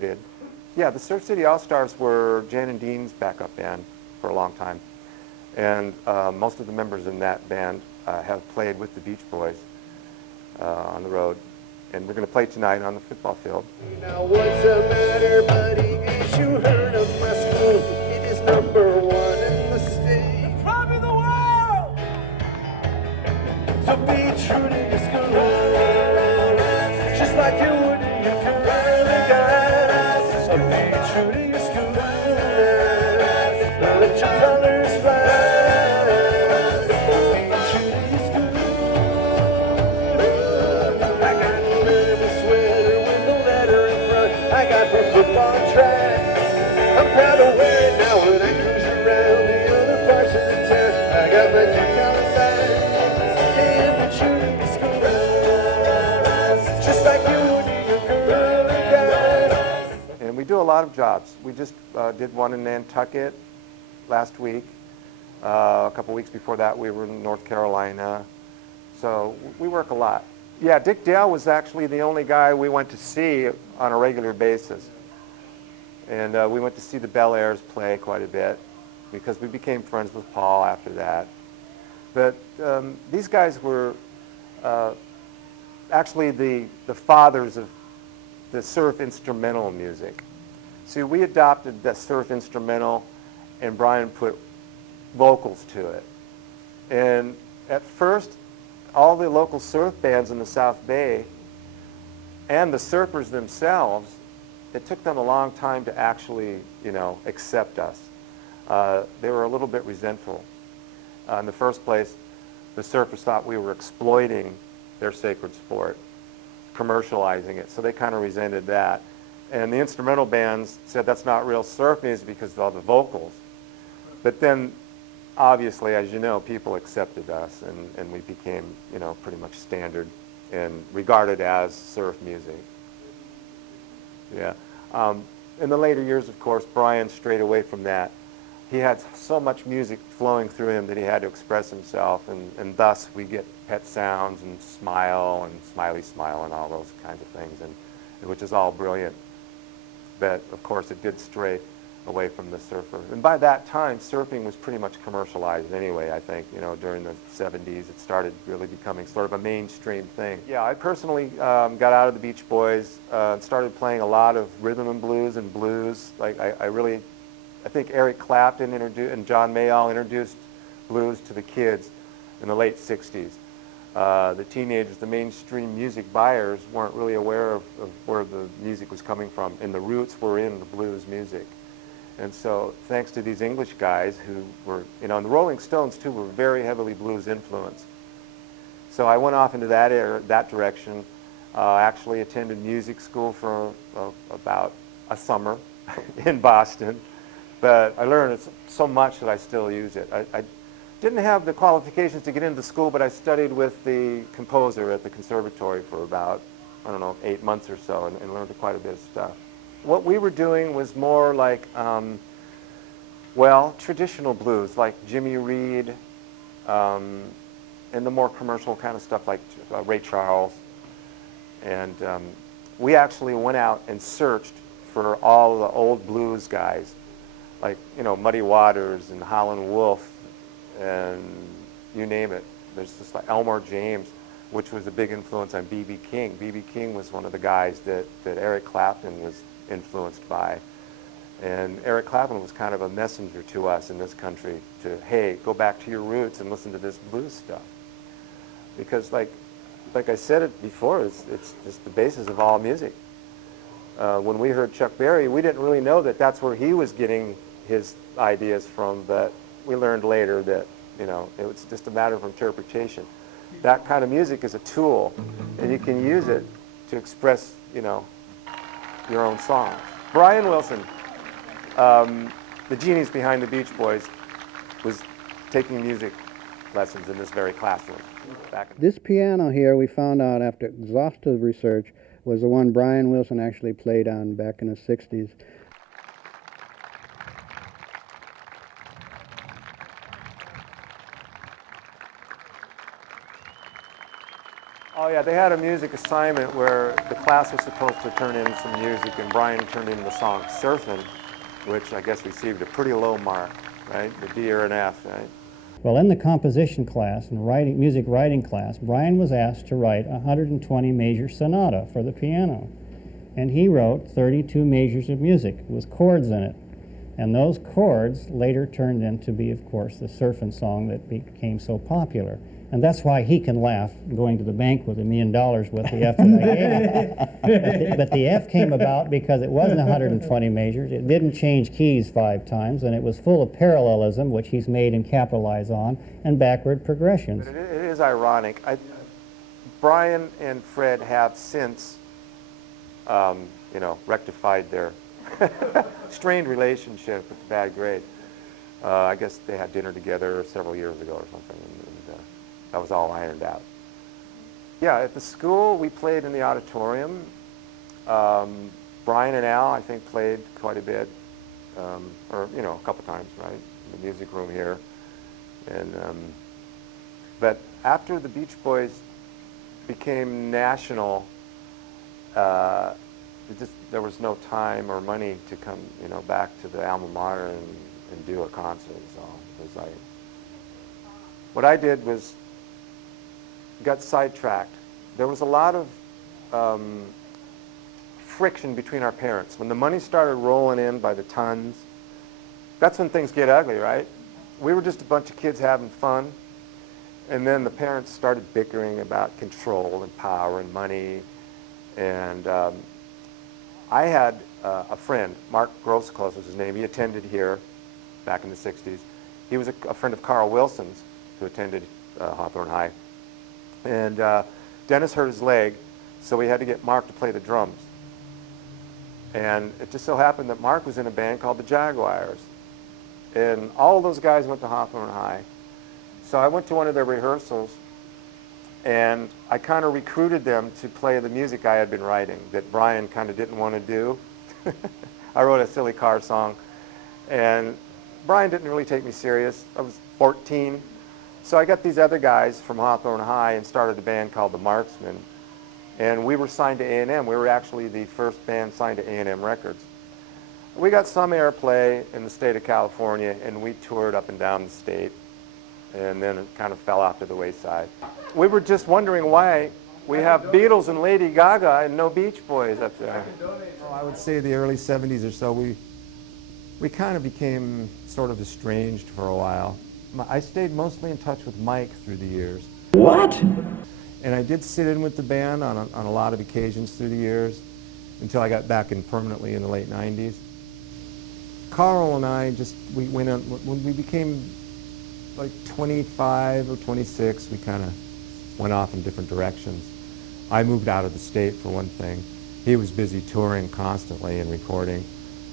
did. Yeah, the Surf City Allstars were Jan and Dean's backup band for a long time. And most of the members in that band have played with the Beach Boys on the road. And we're going to play tonight on the football field. Now what's the matter, buddy? Ain't you heard of my school? It is number one in the state. Probably the world! So be true to your school, just like you would to your career, guys. So be true to your school, let your colors fly. Be true to your school. I got a purple sweater with the letter in front. I got the football track. I'm proud to wear it now when I cruise around the other parts of the town. I got my $2 bag. And we do a lot of jobs. We just did one in Nantucket last week. A couple weeks before that, we were in North Carolina. So we work a lot. Yeah, Dick Dale was actually the only guy we went to see on a regular basis. And we went to see the Bel Airs play quite a bit because we became friends with Paul after that. But these guys were actually the fathers of the surf instrumental music. See, we adopted the surf instrumental, and Brian put vocals to it. And at first, all the local surf bands in the South Bay and the surfers themselves, it took them a long time to actually, accept us. They were a little bit resentful. In the first place, the surfers thought we were exploiting their sacred sport, commercializing it, so they kind of resented that. And the instrumental bands said that's not real surf music because of all the vocals. But then, obviously, as you know, people accepted us, and we became, pretty much standard and regarded as surf music. Yeah. In the later years, of course, Brian strayed away from that. He had so much music flowing through him that he had to express himself, and thus we get Pet Sounds and Smile and Smiley Smile and all those kinds of things, and which is all brilliant. But of course, it did stray away from the surfer. And by that time, surfing was pretty much commercialized anyway, I think. During the 70s, it started really becoming sort of a mainstream thing. Yeah, I personally got out of the Beach Boys and started playing a lot of rhythm and blues. Like I think Eric Clapton and John Mayall introduced blues to the kids in the late 60s. The teenagers, the mainstream music buyers, weren't really aware of where the music was coming from, and the roots were in the blues music. And so thanks to these English guys who were, and the Rolling Stones too were very heavily blues influenced. So I went off into that direction, actually attended music school for about a summer in Boston. But I learned so much that I still use it. I didn't have the qualifications to get into school, but I studied with the composer at the conservatory for about, 8 months or so, and learned quite a bit of stuff. What we were doing was more like, traditional blues, like Jimmy Reed, and the more commercial kind of stuff like Ray Charles. And we actually went out and searched for all the old blues guys, like, Muddy Waters and Howlin' Wolf, and you name it. There's just like Elmore James, which was a big influence on B.B. King. B.B. King was one of the guys that Eric Clapton was influenced by. And Eric Clapton was kind of a messenger to us in this country to, hey, go back to your roots and listen to this blues stuff. Because like I said it before, it's just the basis of all music. When we heard Chuck Berry, we didn't really know that that's where he was getting his ideas from, but we learned later that, it was just a matter of interpretation. That kind of music is a tool, and you can use it to express, your own song. Brian Wilson, the genius behind the Beach Boys, was taking music lessons in this very classroom. This piano here, we found out after exhaustive research, was the one Brian Wilson actually played on back in the 60s. Oh yeah, they had a music assignment where the class was supposed to turn in some music, and Brian turned in the song "Surfin'," which I guess received a pretty low mark, right? The D or an F, right? Well, in the composition class and music writing class, Brian was asked to write a 120 measure sonata for the piano. And he wrote 32 measures of music with chords in it. And those chords later turned into be, of course, the Surfin' song that became so popular. And that's why he can laugh going to the bank with $1 million with the F that I gave him. But the F came about because it wasn't 120 measures. It didn't change keys 5 times, and it was full of parallelism, which he's made and capitalized on, and backward progressions. But it is ironic. Brian and Fred have since, rectified their strained relationship with the bad grade. I guess they had dinner together several years ago or something. That was all ironed out. Yeah, at the school, we played in the auditorium. Brian and Al, I think, played quite a bit, a couple times, right? In the music room here. And but after the Beach Boys became national, there was no time or money to come, back to the alma mater and do a concert. So it was like, what I did was got sidetracked. There was a lot of friction between our parents. When the money started rolling in by the tons, that's when things get ugly, right? We were just a bunch of kids having fun, and then the parents started bickering about control and power and money. And I had a friend, Mark Grossclose was his name. He attended here back in the 60s. He was a friend of Carl Wilson's, who attended Hawthorne High. And Dennis hurt his leg, so we had to get Mark to play the drums. And it just so happened that Mark was in a band called the Jaguars. And all of those guys went to Hawthorne High. So I went to one of their rehearsals, and I kind of recruited them to play the music I had been writing that Brian kind of didn't want to do. I wrote a silly car song, and Brian didn't really take me serious. I was 14. So I got these other guys from Hawthorne High and started a band called the Marksmen. And we were signed to A&M. We were actually the first band signed to A&M Records. We got some airplay in the state of California, and we toured up and down the state. And then it kind of fell off to the wayside. We were just wondering why we have Beatles and Lady Gaga and no Beach Boys up there. I would say the early 70s or so, we kind of became sort of estranged for a while. I stayed mostly in touch with Mike through the years. What? And I did sit in with the band on a lot of occasions through the years until I got back in permanently in the late 90s. Carl and I we went on, when we became like 25 or 26, we kind of went off in different directions. I moved out of the state for one thing. He was busy touring constantly and recording.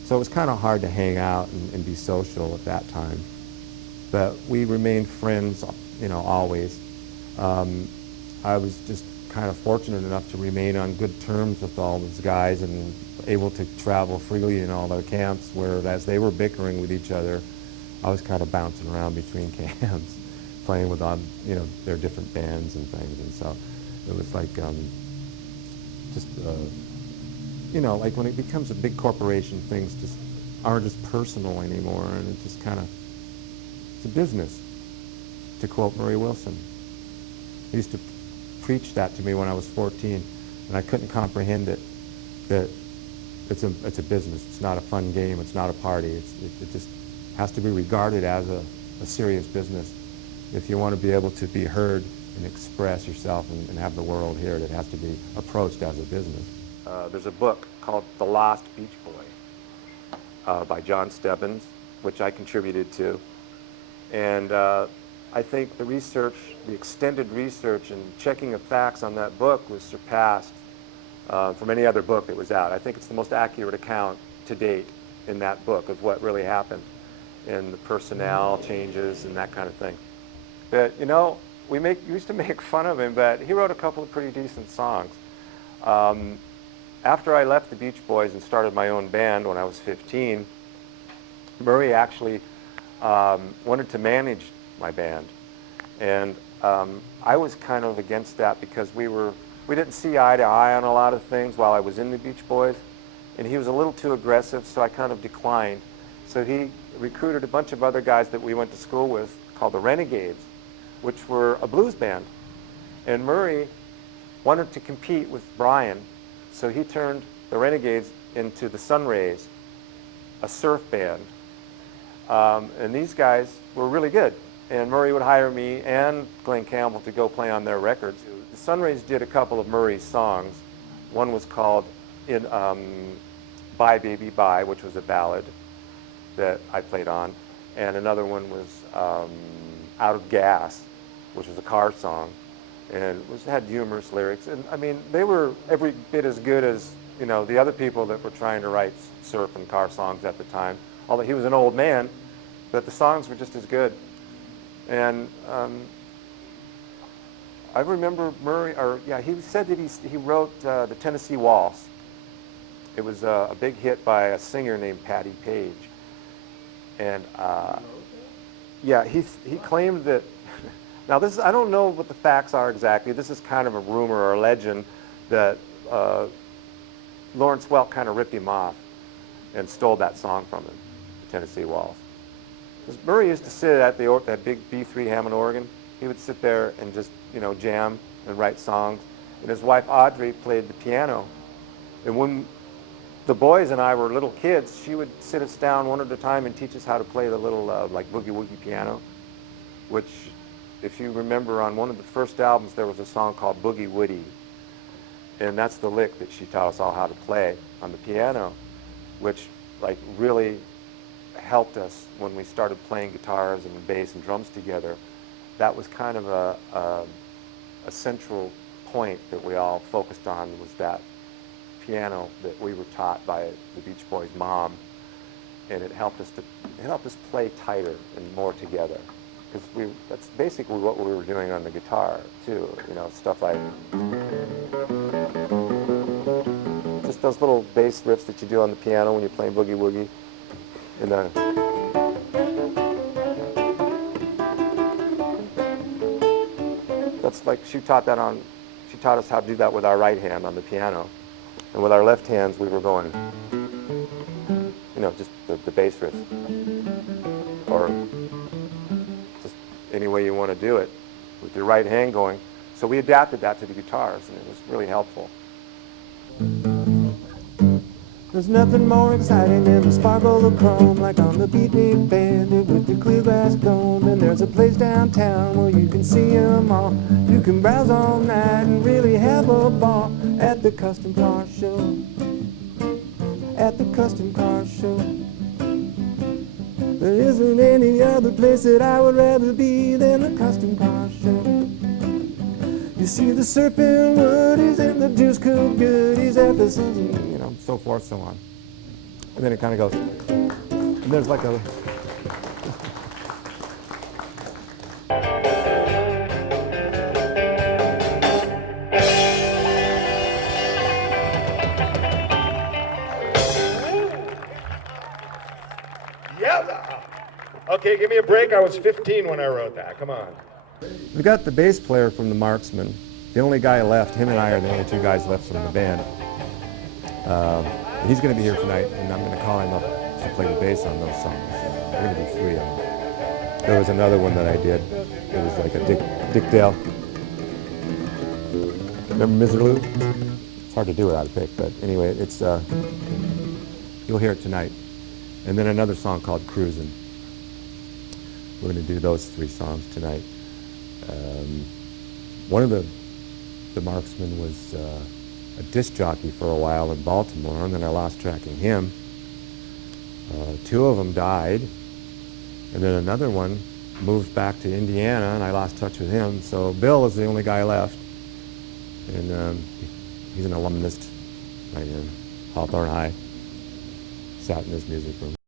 So it was kind of hard to hang out and be social at that time. But we remained friends, always. I was just kind of fortunate enough to remain on good terms with all those guys and able to travel freely in all their camps, whereas they were bickering with each other, I was kind of bouncing around between camps, playing with their different bands and things. And so it was like like when it becomes a big corporation, things just aren't as personal anymore, and it just kind of, it's a business, to quote Murray Wilson. He used to preach that to me when I was 14, and I couldn't comprehend it, that it's a business. It's not a fun game. It's not a party. It just has to be regarded as a serious business. If you want to be able to be heard and express yourself and have the world hear it, it has to be approached as a business. There's a book called The Lost Beach Boy by John Stebbins, which I contributed to. And I think the extended research and checking of facts on that book was surpassed from any other book that was out. I think it's the most accurate account to date in that book of what really happened and the personnel changes and that kind of thing. But we used to make fun of him, but he wrote a couple of pretty decent songs. After I left the Beach Boys and started my own band when I was 15, Murray actually wanted to manage my band. And I was kind of against that because we were we didn't see eye to eye on a lot of things while I was in the Beach Boys, and he was a little too aggressive, so I kind of declined. So he recruited a bunch of other guys that we went to school with called the Renegades, which were a blues band. And Murray wanted to compete with Brian, so he turned the Renegades into the Sunrays, a surf band. And these guys were really good. And Murray would hire me and Glenn Campbell to go play on their records. The Sunrays did a couple of Murray's songs. One was called Bye Baby Bye, which was a ballad that I played on. And another one was Out of Gas, which was a car song. And it had humorous lyrics. And I mean, they were every bit as good as, you know, the other people that were trying to write surf and car songs at the time. Although he was an old man, but the songs were just as good. And I remember Murray, he said that he wrote the Tennessee Waltz. It was a big hit by a singer named Patti Page. And he claimed that, now this is, I don't know what the facts are exactly, this is kind of a rumor or a legend that Lawrence Welk kind of ripped him off and stole that song from him, the Tennessee Waltz. Murray used to sit at that big B3 Hammond organ. He would sit there and just, you know, jam and write songs. And his wife Audrey played the piano. And when the boys and I were little kids, she would sit us down one at a time and teach us how to play the little like boogie woogie piano, which, if you remember, on one of the first albums there was a song called Boogie Woody. And that's the lick that she taught us all how to play on the piano, which like really helped us when we started playing guitars and bass and drums together. That was kind of a central point that we all focused on, was that piano that we were taught by the Beach Boys' mom, and it helped us play tighter and more together. Because that's basically what we were doing on the guitar too, you know, stuff like just those little bass riffs that you do on the piano when you're playing boogie woogie. And that's like she taught us how to do that with our right hand on the piano, and with our left hands we were going, you know, just the bass riff, or just any way you want to do it with your right hand going. So we adapted that to the guitars, and it was really helpful. There's nothing more exciting than the sparkle of chrome, like on the beatnik bandit with the clear glass dome. And there's a place downtown where you can see them all. You can browse all night and really have a ball at the custom car show. At the custom car show. There isn't any other place that I would rather be than the custom car show. You see the surfing woodies and the juice cool goodies at the, you know, so forth, so on. And then it kind of goes, and there's like a, Yeah. Okay, give me a break. I was 15 when I wrote that. Come on. we got the bass player from the Marksmen, the only guy left. Him and I are the only two guys left from the band. He's going to be here tonight, and I'm going to call him up to play the bass on those songs. We're going to do 3 of them. There was another one that I did. It was like a Dick Dale. Remember Miserlou? It's hard to do without a pick, but anyway, it's you'll hear it tonight. And then another song called Cruisin'. We're going to do those 3 songs tonight. One of the Marksmen was a disc jockey for a while in Baltimore, and then I lost track of him. 2 of them died, and then another one moved back to Indiana, and I lost touch with him. So Bill is the only guy left, and he's an alumnus right here, Hawthorne High. Sat in this music room.